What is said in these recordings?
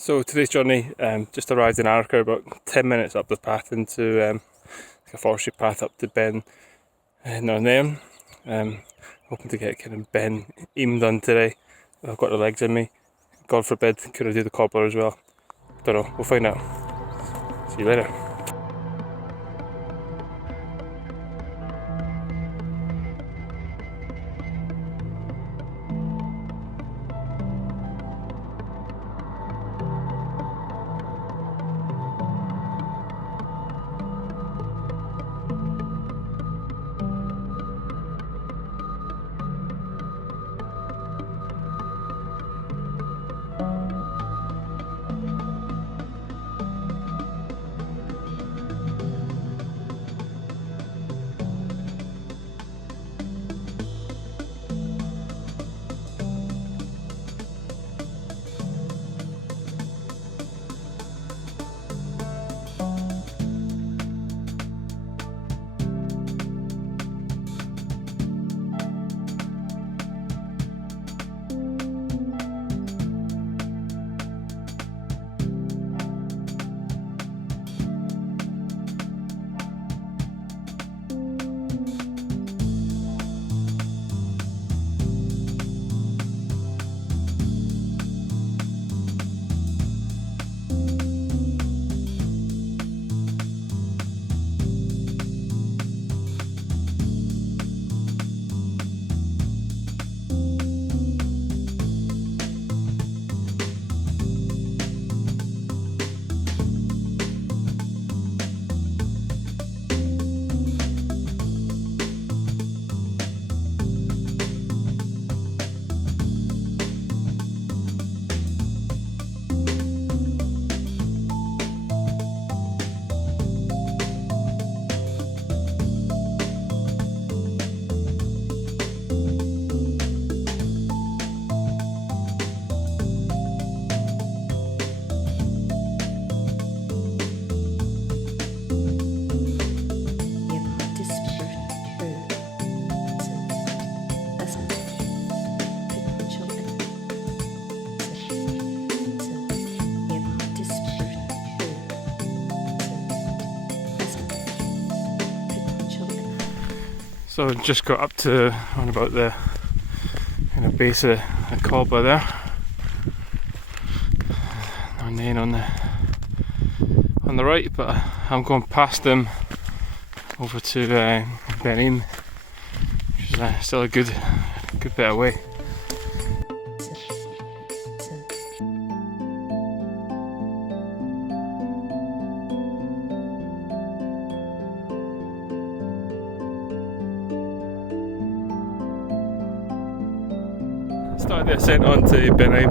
So today's journey just arrived in Arrochar, about 10 minutes up the path into a forestry path up to Beinn Ime Narnain. Hoping to get kind of Beinn Ime done today. I've got the legs in me. God forbid, could I do the cobbler as well? Don't know, we'll find out. See you later. So just got up to around about the kind of base of the cobbler there. Narnain on the right, but I'm going past them over to Beinn Ime, which is still a good bit away. Started the ascent onto Beinn Ime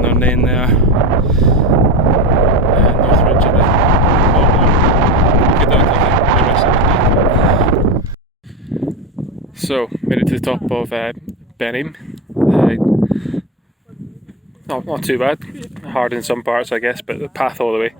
Narnain there, North Ridge of the So made it to the top of Beinn Ime. Not too bad, hard in some parts I guess, but the path all the way.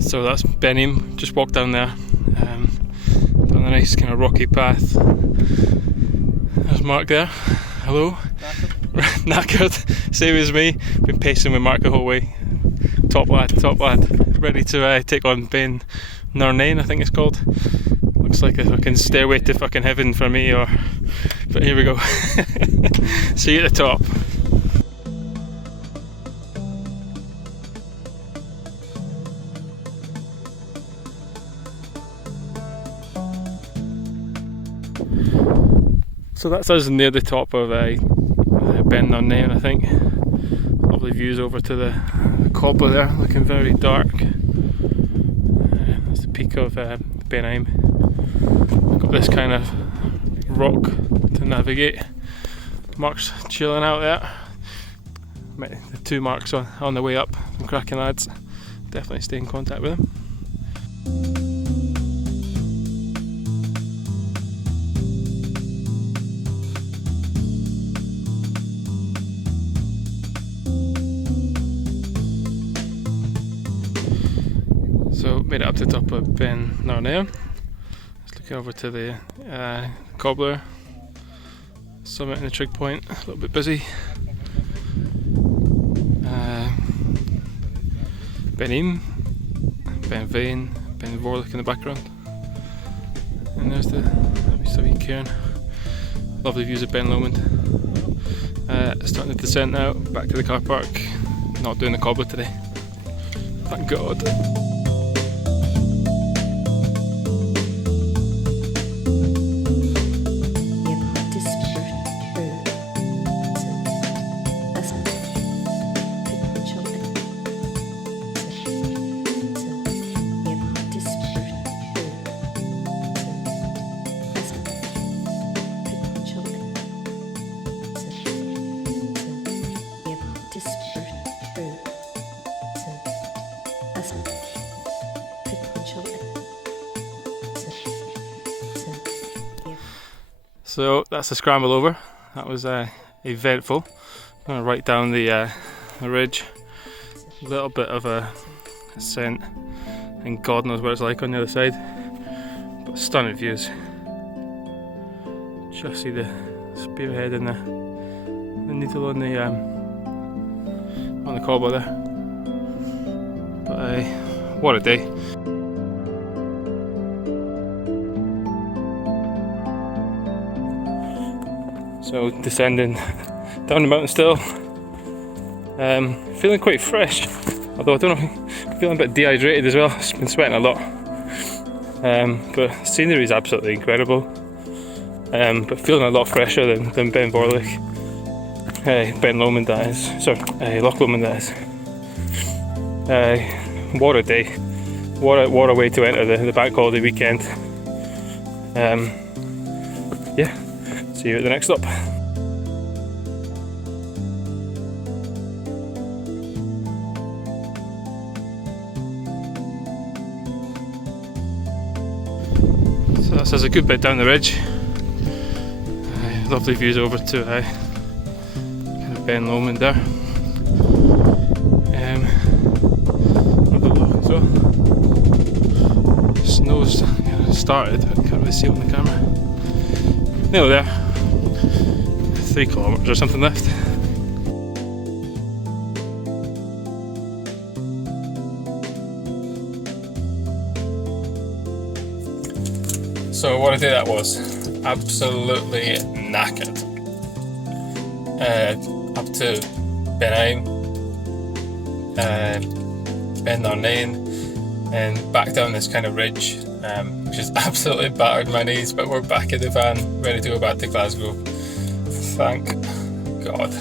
So that's Beinn Ime, just walked down there, down a nice kind of rocky path. There's Mark there, hello. Knackered, same as me, been pacing with Mark the whole way. Top lad, ready to take on Beinn Ime Narnain, I think it's called. Looks like a fucking stairway to fucking heaven for me, but here we go. See you at the top. So that's us near the top of Beinn Ime Narnain, I think. Lovely views over to the cobbler there, looking very dark. That's the peak of Beinn Ime. Got this kind of rock to navigate. Mark's chilling out there. Met the two Marks on the way up, some cracking lads. Definitely stay in contact with them. So made it up to the top of Beinn Ime Narnain. Just looking over to the cobbler summit and the trig point. A little bit busy. Beinn Ime, Beinn Mhain, Beinn Mhorlach in the background. And there's the wee cairn. Lovely views of Beinn Lomond. Starting to descend now, back to the car park. Not doing the cobbler today. Thank God. So that's the scramble over. That was eventful. I'm going to write down the ridge. A little bit of a ascent, and God knows what it's like on the other side. But stunning views. Just see the spearhead and the needle on the cobbler there. But what a day. So descending down the mountain still, feeling quite fresh, although I don't know, I'm feeling a bit dehydrated as well. I've been sweating a lot, but scenery is absolutely incredible, but feeling a lot fresher than Beinn Mhorlach, Beinn Lomond that is, sorry, Loch Lomond that is. What a day, what a way to enter the bank holiday weekend. Yeah. See you at the next stop. So that's us a good bit down the ridge. Lovely views over to kind of Beinn Lomond there. Another look as well. Snow's kind of started, I can't really see it on the camera. Nearly there. 3 kilometres or something left. So what a day that was. Absolutely knackered. Up to Beinn Ime, Beinn Narnain, and back down this kind of ridge, which has absolutely battered my knees, but we're back in the van, ready to go back to Glasgow. Thank God.